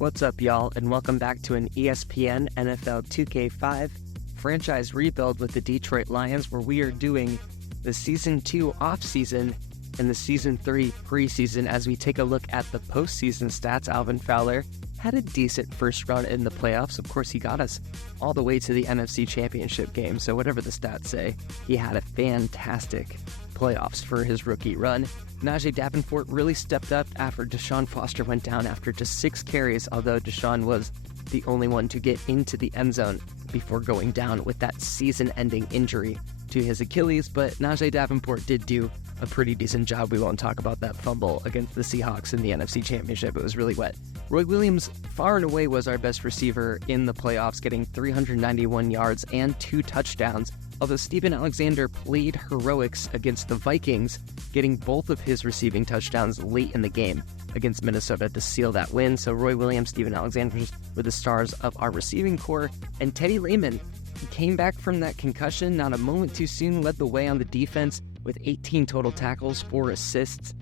What's up, y'all, and welcome back to an ESPN NFL 2K5 franchise rebuild with the Detroit Lions, where we are doing the Season 2 off-season and the Season 3 preseason as we take a look at the postseason stats. Alvin Fowler had a decent first run in the playoffs. Of course, he got us all the way to the NFC Championship game, so whatever the stats say, he had a fantastic playoffs for his rookie run. Najee Davenport really stepped up after Deshaun Foster went down after just 6 carries, although Deshaun was the only one to get into the end zone before going down with that season-ending injury to his Achilles. But Najee Davenport did do a pretty decent job. We won't talk about that fumble against the Seahawks in the NFC Championship. It was really wet. Roy Williams far and away was our best receiver in the playoffs, getting 391 yards and 2 touchdowns. Although Steven Alexander played heroics against the Vikings, getting both of his receiving touchdowns late in the game against Minnesota to seal that win. So Roy Williams, Steven Alexander were the stars of our receiving core. And Teddy Lehman came back from that concussion not a moment too soon, led the way on the defense with 18 total tackles, 4 assists.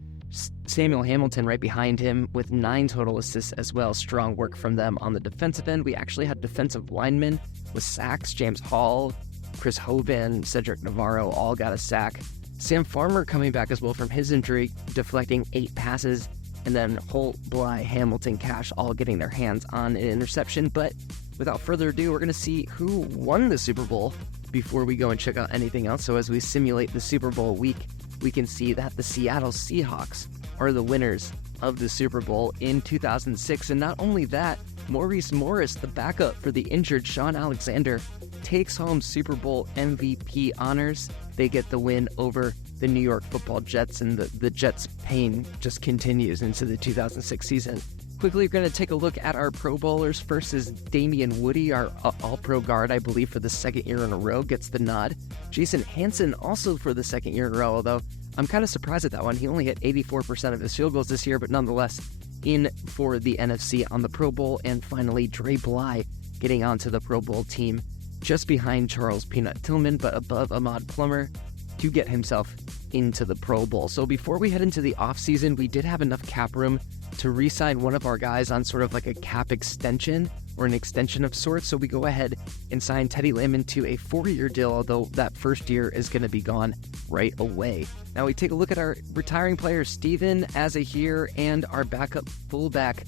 Samuel Hamilton right behind him with 9 total assists as well. Strong work from them on the defensive end. We actually had defensive linemen with sacks. James Hall, Chris Hovan, Cedric Navarro all got a sack. Sam Farmer coming back as well from his injury, deflecting 8 passes, and then Holt, Bly, Hamilton, Cash all getting their hands on an interception. But without further ado, we're going to see who won the Super Bowl before we go and check out anything else. So as we simulate the Super Bowl week, we can see that the Seattle Seahawks are the winners of the Super Bowl in 2006. And not only that, Maurice Morris, the backup for the injured Sean Alexander, takes home Super Bowl MVP honors. They get the win over the New York Football Jets, and the Jets' pain just continues into the 2006 season. Quickly, we're going to take a look at our Pro Bowlers. First is Damian Woody, our All-Pro guard, I believe, for the second year in a row, gets the nod. Jason Hanson, also for the second year in a row, although I'm kind of surprised at that one. He only hit 84% of his field goals this year, but nonetheless, in for the NFC on the Pro Bowl. And finally, Dre Bly getting onto the Pro Bowl team, just behind Charles Peanut Tillman, but above Ahmad Plummer, to get himself into the Pro Bowl. So before we head into the offseason, we did have enough cap room to re-sign one of our guys on sort of like a cap extension or an extension of sorts. So we go ahead and sign Teddy Lehman to a 4-year deal, although that first year is going to be gone right away. Now we take a look at our retiring players. Steven Azahir and our backup fullback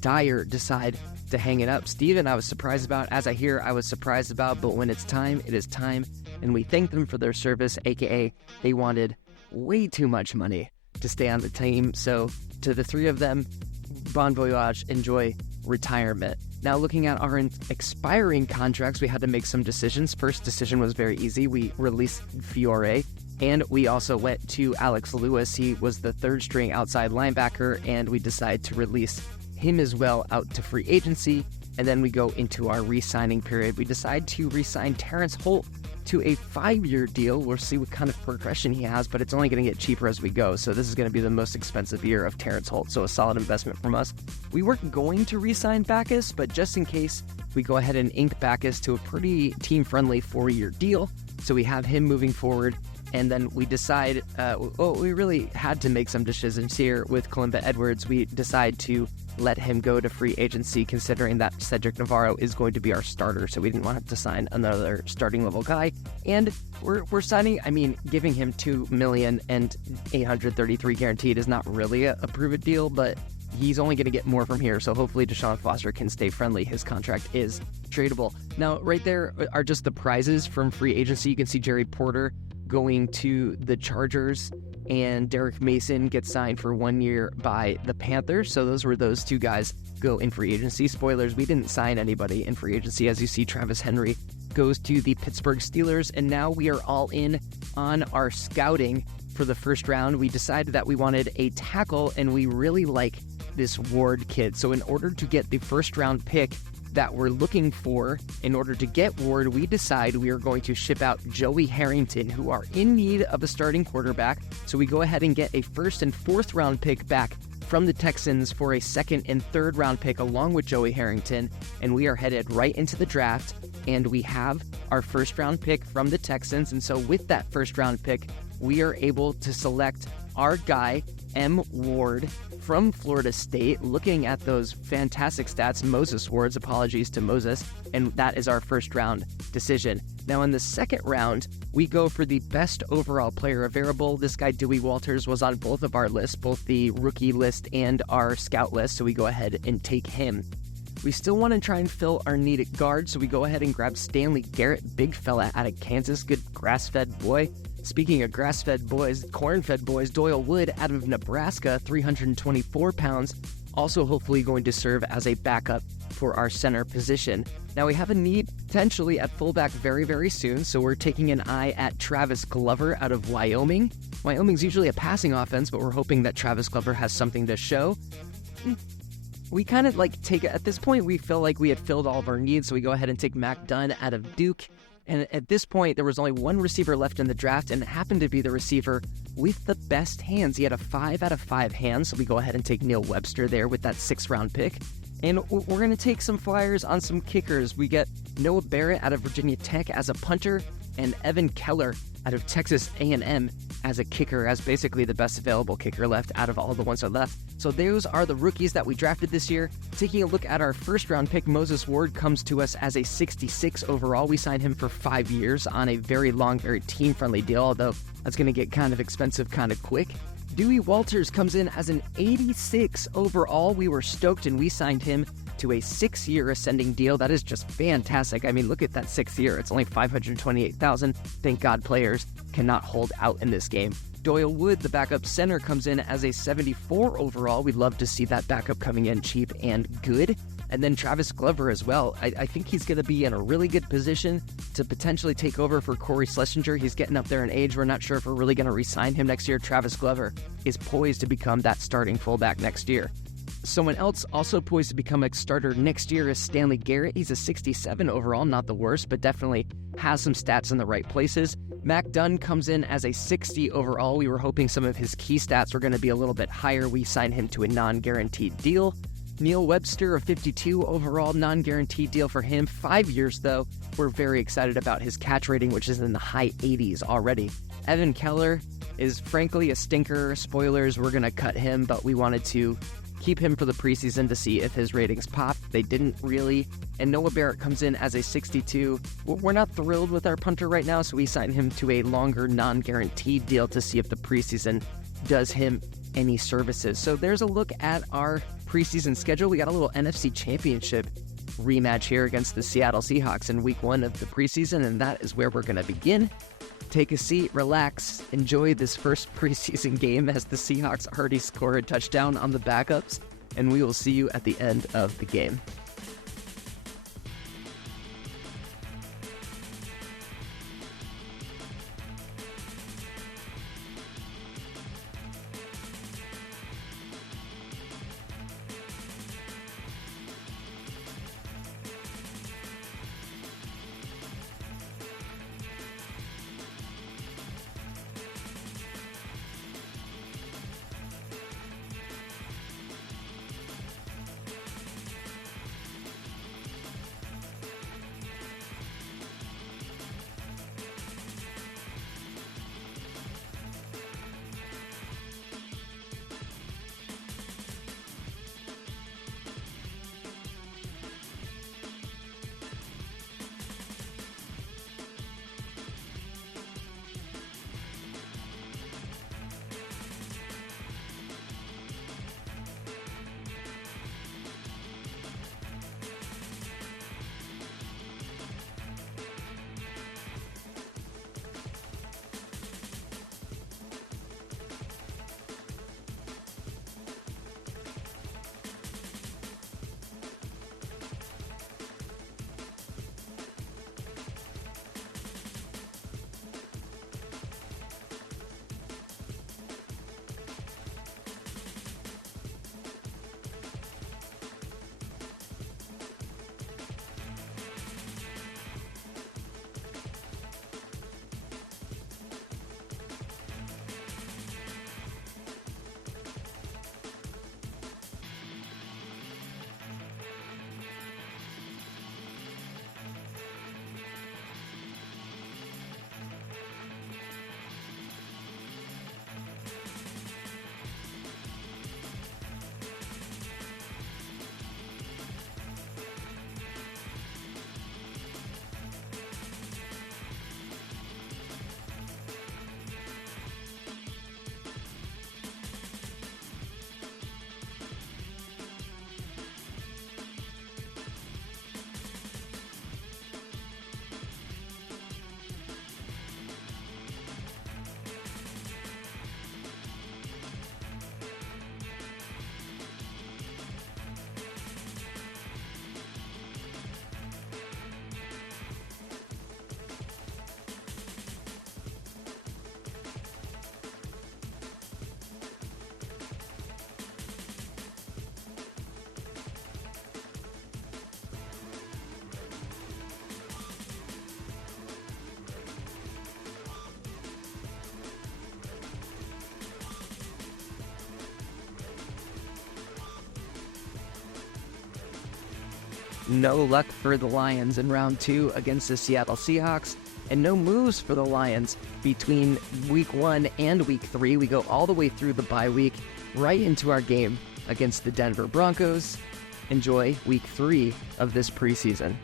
Dyer decide to hang it up. Steven, I was surprised about. Azahir, I was surprised about, but when it's time, it is time. And we thank them for their service, aka they wanted way too much money to stay on the team. So to the 3 of them, bon voyage, enjoy retirement. Now looking at our expiring contracts, we had to make some decisions. First decision was very easy. We released Fiore, and we also went to Alex Lewis. He was the 3rd string outside linebacker, and we decided to release him as well out to free agency. And then we go into our re-signing period. We decide to re-sign Terrence Holt to a 5-year deal. We'll see what kind of progression he has, but it's only going to get cheaper as we go. So this is going to be the most expensive year of Terrence Holt, so a solid investment from us. We weren't going to re-sign Backus, but just in case, we go ahead and ink Backus to a pretty team-friendly 4-year deal. So we have him moving forward. And then we decide, we really had to make some decisions here with Kalimba Edwards. We decide to let him go to free agency, considering that Cedric Navarro is going to be our starter. So we didn't want to sign another starting level guy. And we're signing, giving him $2,833,000 guaranteed is not really a prove-it deal, but he's only going to get more from here. So hopefully Deshaun Foster can stay friendly. His contract is tradable. Now, right there are just the prizes from free agency. You can see Jerry Porter going to the Chargers, and Derek Mason gets signed for 1 year by the Panthers. So those 2 guys go in free agency. Spoilers, we didn't sign anybody in free agency. As you see, Travis Henry goes to the Pittsburgh Steelers, and now we are all in on our scouting for the first round. We decided that we wanted a tackle, and we really like this Ward kid. So in order to get the first round pick that we're looking for, in order to get Ward, we decide we are going to ship out Joey Harrington, who are in need of a starting quarterback. So we go ahead and get a 1st and 4th round pick back from the Texans for a 2nd and 3rd round pick along with Joey Harrington, and we are headed right into the draft, and we have our 1st round pick from the Texans. And so with that 1st round pick, we are able to select our guy M. Ward from Florida State. Looking at those fantastic stats, Moses Ward's, apologies to Moses, and that is our first round decision. Now in the second round, we go for the best overall player available. This guy, Dewey Walters, was on both of our lists, both the rookie list and our scout list, so we go ahead and take him. We still want to try and fill our need at guard, so we go ahead and grab Stanley Garrett, big fella out of Kansas, good grass-fed boy. Speaking of grass-fed boys, corn-fed boys, Doyle Wood out of Nebraska, 324 pounds, also hopefully going to serve as a backup for our center position. Now we have a need potentially at fullback very, very soon, so we're taking an eye at Travis Glover out of Wyoming. Wyoming's usually a passing offense, but we're hoping that Travis Glover has something to show. We kind of at this point, we feel like we had filled all of our needs, so we go ahead and take Mac Dunn out of Duke. And at this point, there was only one receiver left in the draft, and it happened to be the receiver with the best hands. He had a 5 out of 5 hands, so we go ahead and take Neil Webster there with that 6th round pick. And we're going to take some flyers on some kickers. We get Noah Barrett out of Virginia Tech as a punter, and Evan Keller out of Texas A&M as a kicker, as basically the best available kicker left out of all the ones that are left. So those are the rookies that we drafted this year. Taking a look at our first round pick, Moses Ward comes to us as a 66 overall. We signed him for 5 years on a very long, very team-friendly deal, although that's going to get kind of expensive kind of quick. Dewey Walters comes in as an 86 overall. We were stoked and we signed him to a 6-year ascending deal. That is just fantastic. I mean, look at that 6th year. It's only $528,000. Thank God players cannot hold out in this game. Doyle Wood, the backup center, comes in as a 74 overall. We'd love to see that backup coming in cheap and good. And then Travis Glover as well. I think he's going to be in a really good position to potentially take over for Corey Schlesinger. He's getting up there in age. We're not sure if we're really going to re-sign him next year. Travis Glover is poised to become that starting fullback next year. Someone else also poised to become a starter next year is Stanley Garrett. He's a 67 overall, not the worst, but definitely has some stats in the right places. Mac Dunn comes in as a 60 overall. We were hoping some of his key stats were going to be a little bit higher. We signed him to a non-guaranteed deal. Neil Webster, a 52 overall, non-guaranteed deal for him. 5 years, though. We're very excited about his catch rating, which is in the high 80s already. Evan Keller is frankly a stinker. Spoilers, we're going to cut him, but we wanted to keep him for the preseason to see if his ratings popped. They didn't really. And Noah Barrett comes in as a 62. We're not thrilled with our punter right now, so we signed him to a longer non-guaranteed deal to see if the preseason does him any services. So there's a look at our preseason schedule. We got a little NFC Championship rematch here against the Seattle Seahawks in week 1 of the preseason, and that is where we're going to begin. Take a seat, relax, enjoy this first preseason game as the Seahawks already score a touchdown on the backups, and we will see you at the end of the game. No luck for the Lions in round 2 against the Seattle Seahawks, and no moves for the Lions between week 1 and week 3. We go all the way through the bye week, right into our game against the Denver Broncos. Enjoy week 3 of this preseason.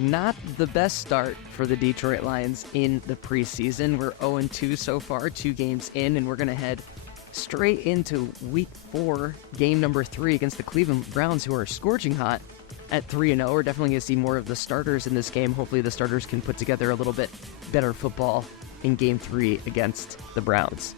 Not the best start for the Detroit Lions in the preseason. We're 0-2 so far, 2 games in, and we're going to head straight into week 4, game number 3 against the Cleveland Browns, who are scorching hot at 3-0. We're definitely going to see more of the starters in this game. Hopefully the starters can put together a little bit better football in game 3 against the Browns.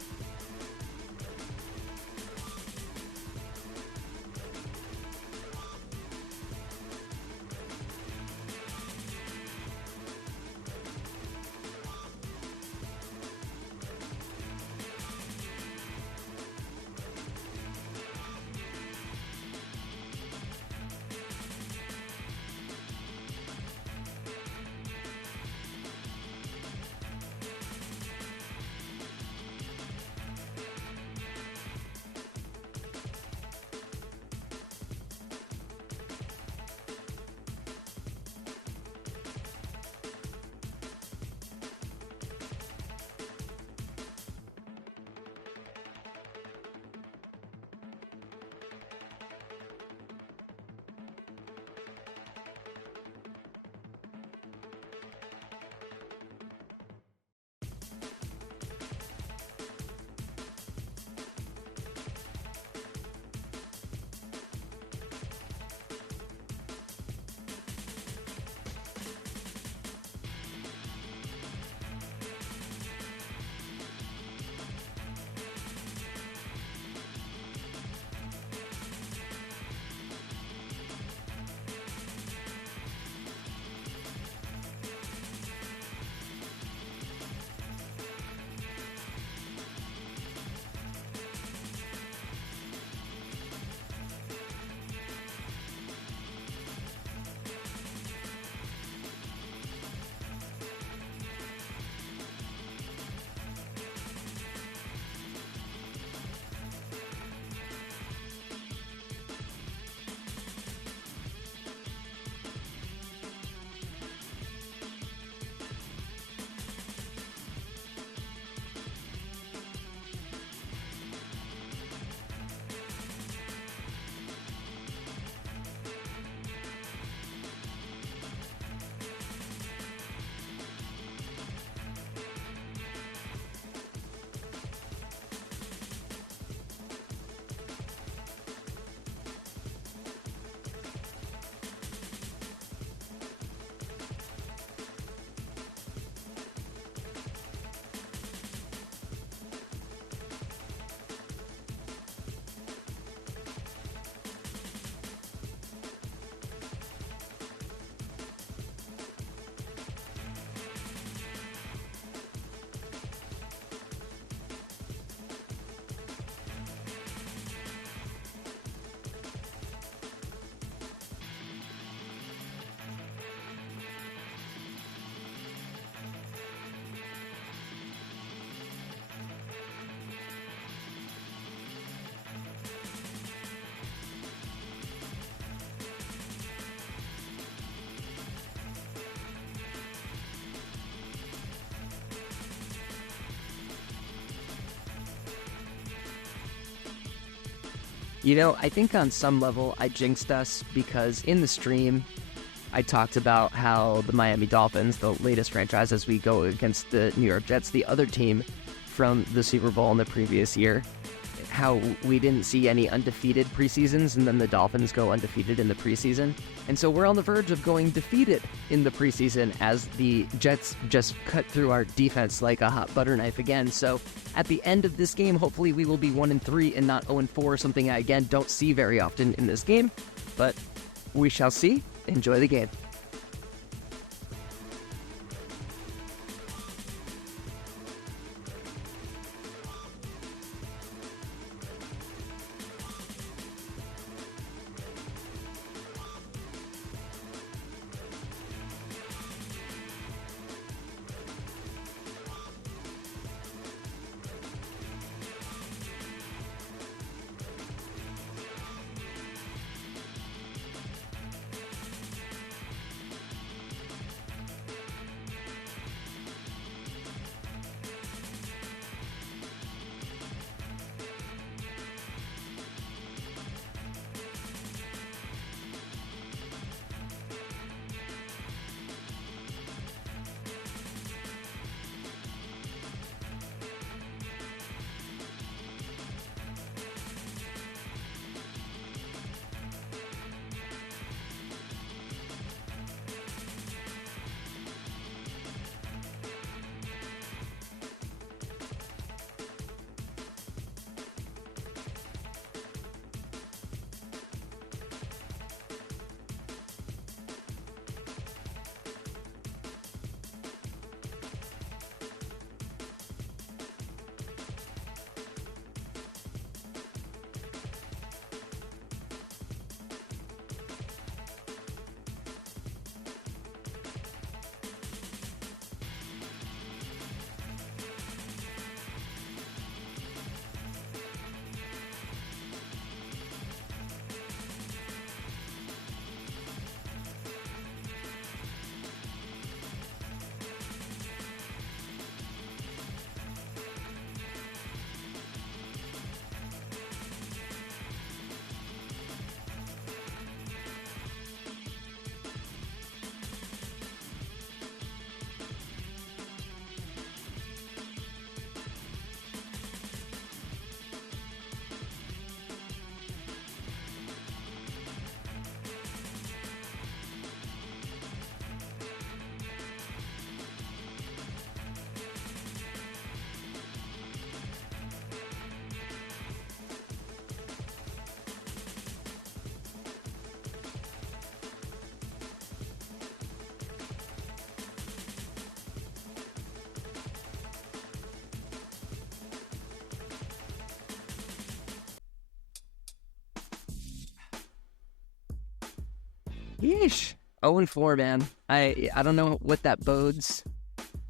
I think on some level I jinxed us because in the stream I talked about how the Miami Dolphins, the latest franchise as we go against the New York Jets, the other team from the Super Bowl in the previous year, how we didn't see any undefeated preseasons, and then the Dolphins go undefeated in the preseason. And so we're on the verge of going defeated in the preseason as the Jets just cut through our defense like a hot butter knife again. So at the end of this game, hopefully we will be 1-3 and not 0-4, something I, again, don't see very often in this game. But we shall see. Enjoy the game. Yeesh. 0-4, man. I don't know what that bodes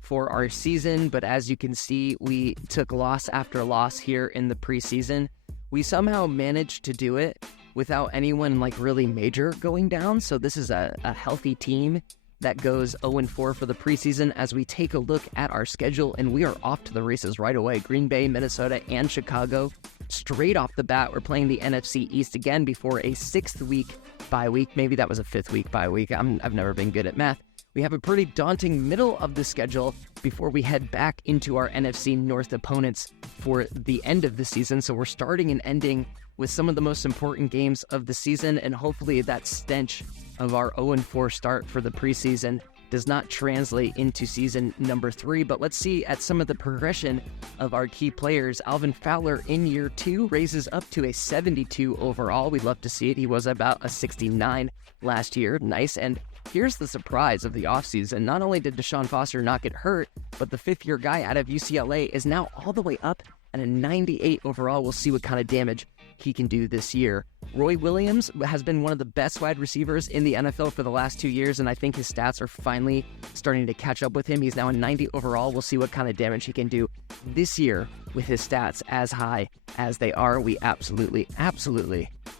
for our season, but as you can see, we took loss after loss here in the preseason. We somehow managed to do it without anyone really major going down, so this is a healthy team that goes 0-4 for the preseason as we take a look at our schedule, and we are off to the races right away. Green Bay, Minnesota, and Chicago. Straight off the bat, we're playing the NFC East again before a 6th-week bye week. Maybe that was a 5th-week bye week. I've never been good at math. We have a pretty daunting middle of the schedule before we head back into our NFC North opponents for the end of the season. So we're starting and ending with some of the most important games of the season, and hopefully that stench of our 0-4 start for the preseason does not translate into season number 3. But let's see at some of the progression of our key players. Alvin Fowler in year 2 raises up to a 72 overall. We'd love to see it. He was about a 69 last year. Nice. And here's the surprise of the offseason. Not only did Deshaun Foster not get hurt, but the 5th-year guy out of UCLA is now all the way up at a 98 overall. We'll see what kind of damage he can do this year. Roy Williams has been one of the best wide receivers in the NFL for the last 2 years, and I think his stats are finally starting to catch up with him. He's now a 90 overall. We'll see what kind of damage he can do this year with his stats as high as they are. We absolutely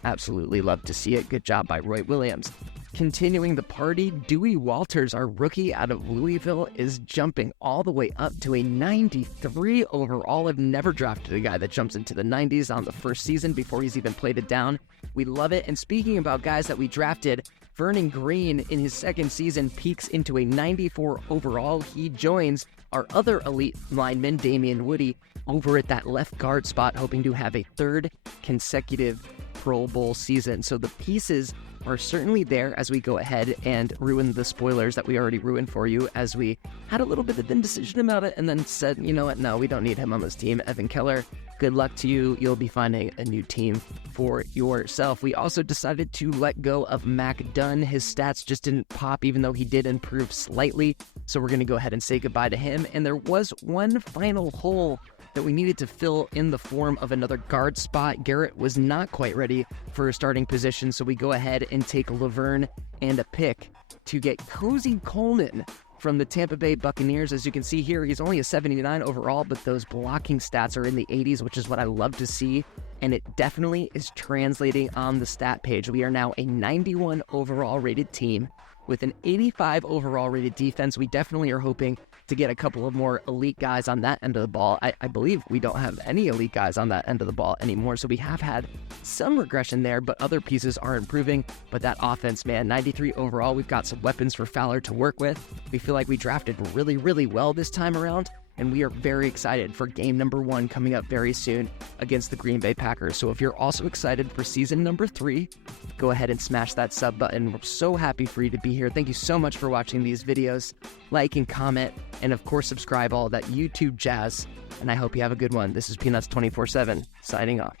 love to see it. Good job by Roy Williams. Continuing the party, Dewey Walters, our rookie out of Louisville, is jumping all the way up to a 93 overall. I've never drafted a guy that jumps into the 90s on the first season before he's even played it down. We love it. And speaking about guys that we drafted, Vernon Green in his second season peaks into a 94 overall. He joins our other elite lineman, Damian Woody, over at that left guard spot, hoping to have a third consecutive Pro Bowl season. So the pieces are certainly there as we go ahead and ruin the spoilers that we already ruined for you, as we had a little bit of indecision about it and then said, you know what, no, we don't need him on this team. Evan Keller, good luck to you. You'll be finding a new team for yourself. We also decided to let go of Mac Dunn. His stats just didn't pop, even though he did improve slightly. So we're going to go ahead and say goodbye to him. And there was one final hole that we needed to fill in the form of another guard spot. Garrett was not quite ready for a starting position, so we go ahead and take Laverne and a pick to get Cozy Coleman from the Tampa Bay Buccaneers. As you can see here, he's only a 79 overall, but those blocking stats are in the 80s, which is what I love to see, and it definitely is translating on the stat page. We are now a 91 overall rated team with an 85 overall rated defense. We definitely are hoping to get a couple of more elite guys on that end of the ball. I believe we don't have any elite guys on that end of the ball anymore, so we have had some regression there, but other pieces are improving. But that offense, man, 93 overall, we've got some weapons for Fowler to work with. We feel like we drafted really, really well this time around, and we are very excited for game number 1 coming up very soon against the Green Bay Packers. So if you're also excited for season number 3, go ahead and smash that sub button. We're so happy for you to be here. Thank you so much for watching these videos. Like and comment, and of course subscribe, all that YouTube jazz. And I hope you have a good one. This is Peanuts 24/7 signing off.